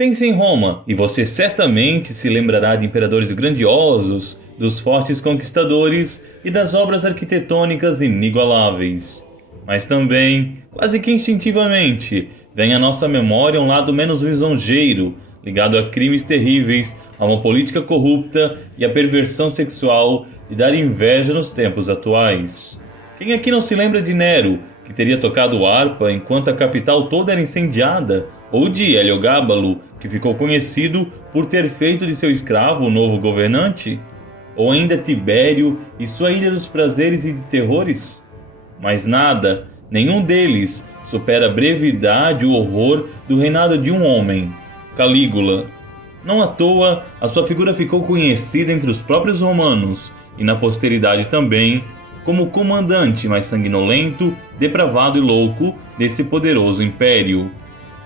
Pense em Roma, e você certamente se lembrará de imperadores grandiosos, dos fortes conquistadores e das obras arquitetônicas inigualáveis. Mas também, quase que instintivamente, vem à nossa memória um lado menos lisonjeiro, ligado a crimes terríveis, a uma política corrupta e a perversão sexual de dar inveja nos tempos atuais. Quem aqui não se lembra de Nero, que teria tocado harpa enquanto a capital toda era incendiada, ou de Heliogábalo, que ficou conhecido por ter feito de seu escravo o novo governante? Ou ainda Tibério e sua ilha dos prazeres e de terrores? Mas nada, nenhum deles, supera a brevidade e o horror do reinado de um homem, Calígula. Não à toa, a sua figura ficou conhecida entre os próprios romanos, e na posteridade também, como o comandante mais sanguinolento, depravado e louco desse poderoso império.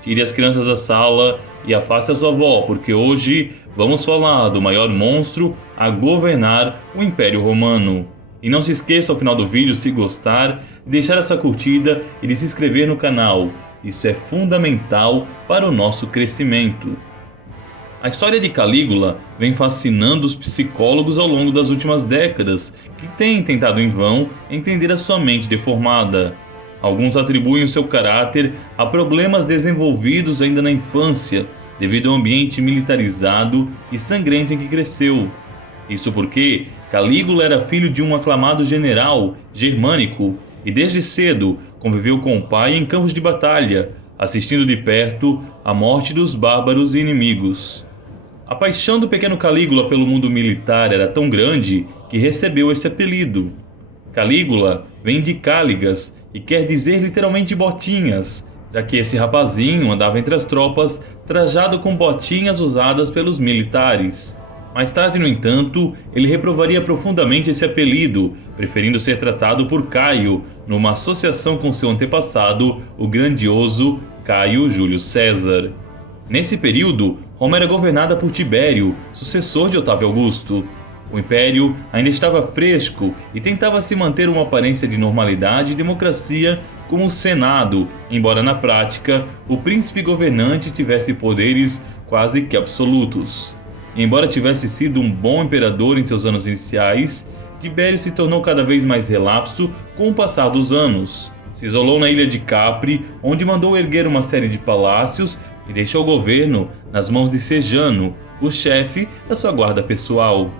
Tire as crianças da sala e afaste a sua avó, porque hoje vamos falar do maior monstro a governar o Império Romano. E não se esqueça ao final do vídeo, se gostar, de deixar essa curtida e de se inscrever no canal. Isso é fundamental para o nosso crescimento. A história de Calígula vem fascinando os psicólogos ao longo das últimas décadas, que têm tentado em vão entender a sua mente deformada. Alguns atribuem o seu caráter a problemas desenvolvidos ainda na infância, devido ao ambiente militarizado e sangrento em que cresceu. Isso porque Calígula era filho de um aclamado general germânico e desde cedo conviveu com o pai em campos de batalha, assistindo de perto a morte dos bárbaros e inimigos. A paixão do pequeno Calígula pelo mundo militar era tão grande que recebeu esse apelido. Calígula vem de Cáligas e quer dizer literalmente botinhas, já que esse rapazinho andava entre as tropas trajado com botinhas usadas pelos militares. Mais tarde, no entanto, ele reprovaria profundamente esse apelido, preferindo ser tratado por Caio, numa associação com seu antepassado, o grandioso Caio Júlio César. Nesse período, Roma era governada por Tibério, sucessor de Otávio Augusto. O império ainda estava fresco e tentava se manter uma aparência de normalidade e democracia como o Senado, embora na prática o príncipe governante tivesse poderes quase que absolutos. E embora tivesse sido um bom imperador em seus anos iniciais, Tibério se tornou cada vez mais relapso com o passar dos anos. Se isolou na ilha de Capri, onde mandou erguer uma série de palácios e deixou o governo nas mãos de Sejano, o chefe da sua guarda pessoal.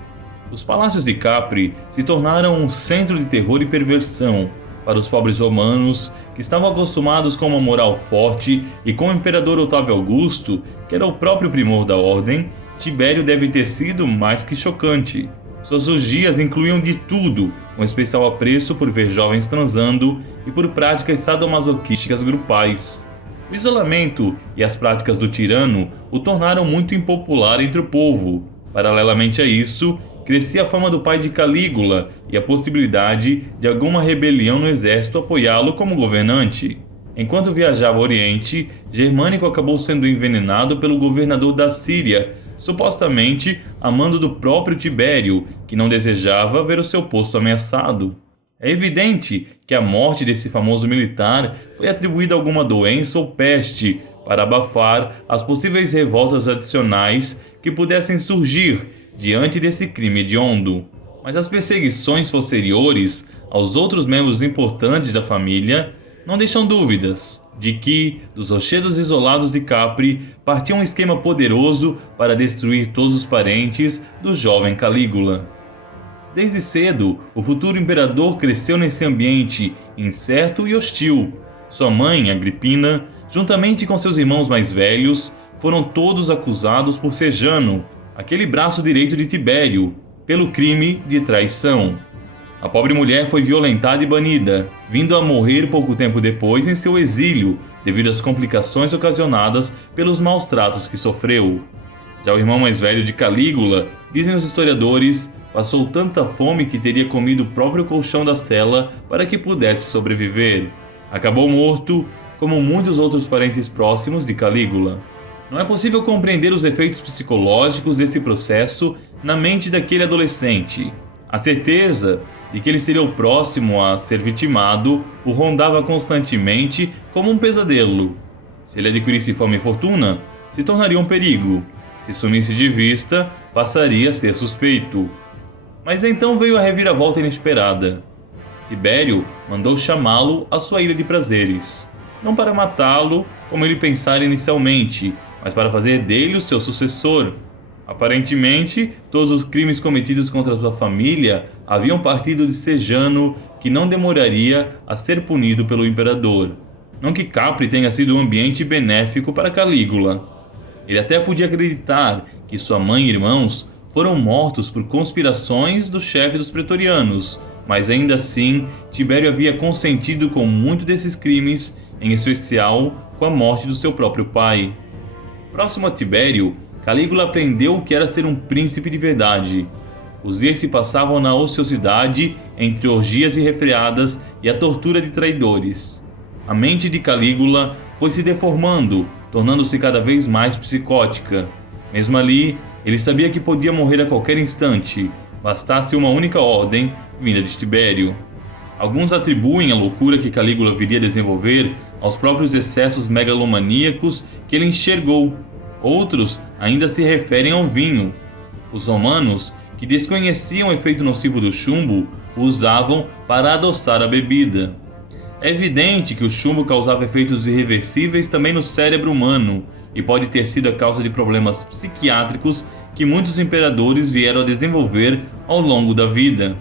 Os palácios de Capri se tornaram um centro de terror e perversão para os pobres romanos que estavam acostumados com uma moral forte, e com o imperador Otávio Augusto, que era o próprio primor da ordem, Tibério deve ter sido mais que chocante. Suas orgias incluíam de tudo, com especial apreço por ver jovens transando e por práticas sadomasoquísticas grupais. O isolamento e as práticas do tirano o tornaram muito impopular entre o povo. Paralelamente a isso, crescia a fama do pai de Calígula e a possibilidade de alguma rebelião no exército apoiá-lo como governante. Enquanto viajava ao Oriente, Germânico acabou sendo envenenado pelo governador da Síria, supostamente a mando do próprio Tibério, que não desejava ver o seu posto ameaçado. É evidente que a morte desse famoso militar foi atribuída a alguma doença ou peste para abafar as possíveis revoltas adicionais que pudessem surgir diante desse crime hediondo. Mas as perseguições posteriores aos outros membros importantes da família não deixam dúvidas de que, dos rochedos isolados de Capri, partia um esquema poderoso para destruir todos os parentes do jovem Calígula. Desde cedo, o futuro imperador cresceu nesse ambiente incerto e hostil. Sua mãe, Agripina, juntamente com seus irmãos mais velhos, foram todos acusados por Sejano, aquele braço direito de Tibério, pelo crime de traição. A pobre mulher foi violentada e banida, vindo a morrer pouco tempo depois em seu exílio, devido às complicações ocasionadas pelos maus tratos que sofreu. Já o irmão mais velho de Calígula, dizem os historiadores, passou tanta fome que teria comido o próprio colchão da cela para que pudesse sobreviver. Acabou morto, como muitos outros parentes próximos de Calígula. Não é possível compreender os efeitos psicológicos desse processo na mente daquele adolescente. A certeza de que ele seria o próximo a ser vitimado o rondava constantemente como um pesadelo. Se ele adquirisse fama e fortuna, se tornaria um perigo. Se sumisse de vista, passaria a ser suspeito. Mas então veio a reviravolta inesperada. Tibério mandou chamá-lo à sua ilha de prazeres, não para matá-lo, como ele pensara inicialmente, mas para fazer dele o seu sucessor. Aparentemente, todos os crimes cometidos contra sua família haviam partido de Sejano, que não demoraria a ser punido pelo imperador. Não que Capri tenha sido um ambiente benéfico para Calígula. Ele até podia acreditar que sua mãe e irmãos foram mortos por conspirações do chefe dos pretorianos, mas ainda assim, Tibério havia consentido com muitos desses crimes, em especial com a morte do seu próprio pai. Próximo a Tibério, Calígula aprendeu o que era ser um príncipe de verdade. Os dias se passavam na ociosidade, entre orgias irrefreadas e a tortura de traidores. A mente de Calígula foi se deformando, tornando-se cada vez mais psicótica. Mesmo ali, ele sabia que podia morrer a qualquer instante, bastasse uma única ordem vinda de Tibério. Alguns atribuem a loucura que Calígula viria a desenvolver aos próprios excessos megalomaníacos que ele enxergou. Outros ainda se referem ao vinho. Os romanos, que desconheciam o efeito nocivo do chumbo, o usavam para adoçar a bebida. É evidente que o chumbo causava efeitos irreversíveis também no cérebro humano e pode ter sido a causa de problemas psiquiátricos que muitos imperadores vieram a desenvolver ao longo da vida.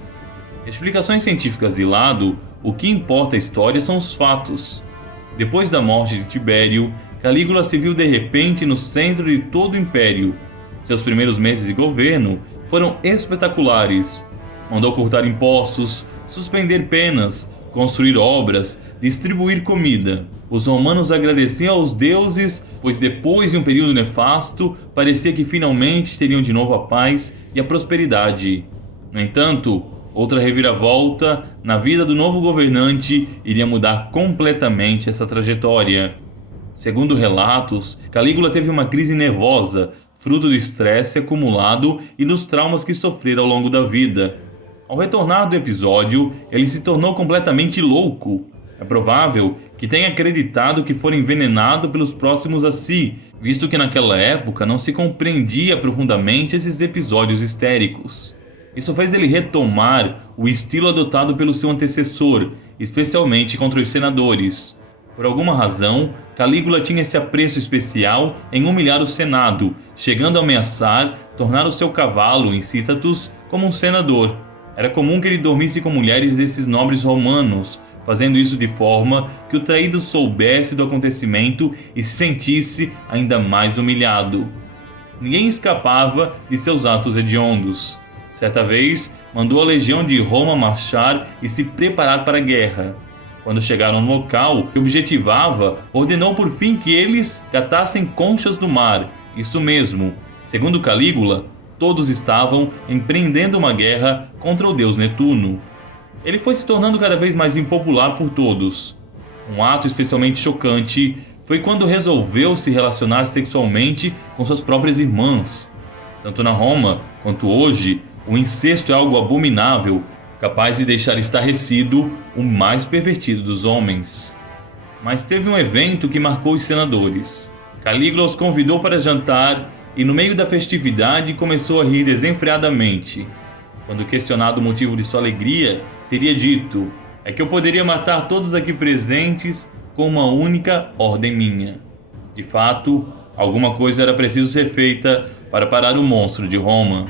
Explicações científicas de lado, o que importa a história são os fatos. Depois da morte de Tibério, Calígula se viu de repente no centro de todo o império. Seus primeiros meses de governo foram espetaculares. Mandou cortar impostos, suspender penas, construir obras, distribuir comida. Os romanos agradeciam aos deuses, pois depois de um período nefasto, parecia que finalmente teriam de novo a paz e a prosperidade. No entanto, outra reviravolta na vida do novo governante iria mudar completamente essa trajetória. Segundo relatos, Calígula teve uma crise nervosa, fruto do estresse acumulado e dos traumas que sofrera ao longo da vida. Ao retornar do episódio, ele se tornou completamente louco. É provável que tenha acreditado que fora envenenado pelos próximos a si, visto que naquela época não se compreendia profundamente esses episódios histéricos. Isso fez dele retomar o estilo adotado pelo seu antecessor, especialmente contra os senadores. Por alguma razão, Calígula tinha esse apreço especial em humilhar o Senado, chegando a ameaçar tornar o seu cavalo, Incítatus, como um senador. Era comum que ele dormisse com mulheres desses nobres romanos, fazendo isso de forma que o traído soubesse do acontecimento e se sentisse ainda mais humilhado. Ninguém escapava de seus atos hediondos. Certa vez, mandou a legião de Roma marchar e se preparar para a guerra. Quando chegaram no local que objetivava, ordenou por fim que eles catassem conchas do mar. Isso mesmo, segundo Calígula, todos estavam empreendendo uma guerra contra o deus Netuno. Ele foi se tornando cada vez mais impopular por todos. Um ato especialmente chocante foi quando resolveu se relacionar sexualmente com suas próprias irmãs. Tanto na Roma quanto hoje, o incesto é algo abominável, capaz de deixar estarrecido o mais pervertido dos homens. Mas teve um evento que marcou os senadores. Calígula os convidou para jantar e no meio da festividade começou a rir desenfreadamente. Quando questionado o motivo de sua alegria, teria dito: "É que eu poderia matar todos aqui presentes com uma única ordem minha." De fato, alguma coisa era preciso ser feita para parar o monstro de Roma.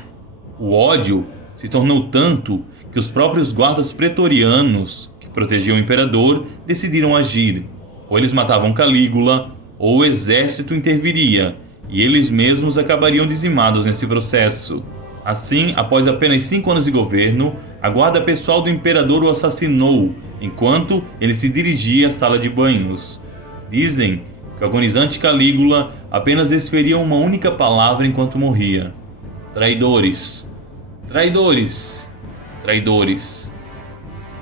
O ódio se tornou tanto que os próprios guardas pretorianos, que protegiam o imperador, decidiram agir. Ou eles matavam Calígula, ou o exército interviria, e eles mesmos acabariam dizimados nesse processo. Assim, após apenas 5 anos de governo, a guarda pessoal do imperador o assassinou, enquanto ele se dirigia à sala de banhos. Dizem que o agonizante Calígula apenas desferia uma única palavra enquanto morria: traidores, traidores, traidores.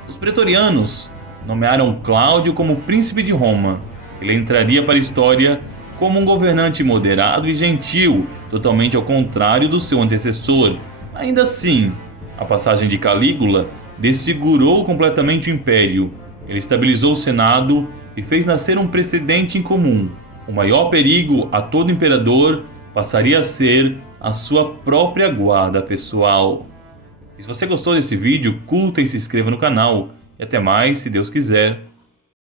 Os pretorianos nomearam Cláudio como príncipe de Roma. Ele entraria para a história como um governante moderado e gentil, totalmente ao contrário do seu antecessor. Ainda assim, a passagem de Calígula desfigurou completamente o império. Ele estabilizou o Senado e fez nascer um precedente incomum. O maior perigo a todo imperador passaria a ser a sua própria guarda pessoal. E se você gostou desse vídeo, curta e se inscreva no canal. E até mais, se Deus quiser.